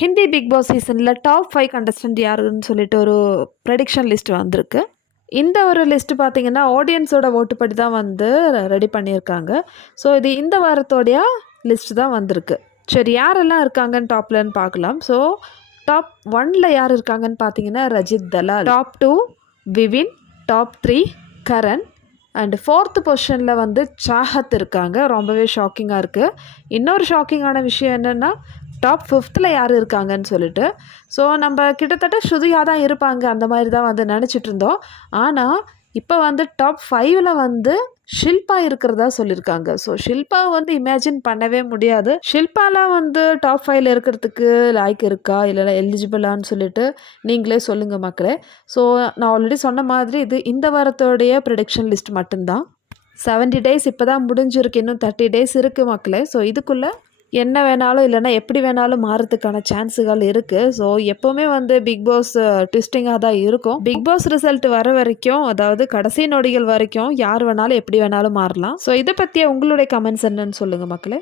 Hindi Bigg Boss சீசனில் top five contestant யாருன்னு சொல்லிட்டு ஒரு ப்ரெடிக்ஷன் லிஸ்ட் வந்திருக்கு. இந்த ஒரு லிஸ்ட் பார்த்தீங்கன்னா ஆடியன்ஸோட ஓட்டுப்படி தான் வந்து ரெடி பண்ணியிருக்காங்க. ஸோ இது இந்த வாரத்தோடைய லிஸ்ட் தான் வந்திருக்கு. சரி யாரெல்லாம் இருக்காங்கன்னு டாப்லன்னு பார்க்கலாம். ஸோ டாப் ஒன்ல யார் இருக்காங்கன்னு பார்த்தீங்கன்னா Rajat Dalal. Top two Vivian. Top three Karan. And fourth பொசிஷனில் வந்து சாஹத் இருக்காங்க. ரொம்பவே ஷாக்கிங்காக இருக்குது இன்னொரு ஷாக்கிங்கான விஷயம் என்னென்னா டாப் ஃபிஃப்த்தில் யார் இருக்காங்கன்னு சொல்லிட்டு ஸோ நம்ம கிட்டத்தட்ட ஸ்ருதியாக தான் இருப்பாங்க அந்த மாதிரி தான் வந்து நினச்சிட்டு இருந்தோம். ஆனால் இப்போ வந்து டாப் ஃபைவ்ல வந்து ஷில்பா இருக்கிறதா சொல்லியிருக்காங்க. ஸோ ஷில்பா வந்து இமேஜின் பண்ணவே முடியாது. ஷில்பாலாம் வந்து டாப் ஃபைவ்ல இருக்கிறதுக்கு லாய்க்கு இருக்கா? இல்லை எலிஜிபிளான்னு சொல்லிட்டு நீங்களே சொல்லுங்கள் மக்களே. ஸோ நான் ஆல்ரெடி சொன்ன மாதிரி இது இந்த வாரத்தோடைய ப்ரொடக்ஷன் லிஸ்ட் மட்டும்தான். செவன்ட்டி டேஸ் இப்போ தான் முடிஞ்சிருக்கு. இன்னும் தேர்ட்டி டேஸ் இருக்குது மக்களே. ஸோ இதுக்குள்ளே என்ன வேணாலும் இல்லைன்னா எப்படி வேணாலும் மாறதுக்கான சான்ஸுகள் இருக்குது ஸோ எப்போவுமே வந்து பிக் பாஸ் ட்விஸ்டிங்காக தான் இருக்கும். பிக் பாஸ் ரிசல்ட் வர வரைக்கும் அதாவது கடைசி நொடிகள் வரைக்கும் யார் வேணாலும் எப்படி வேணாலும் மாறலாம். ஸோ இதை பற்றிய உங்களுடைய கமெண்ட்ஸ் என்னன்னு சொல்லுங்கள் மக்களே.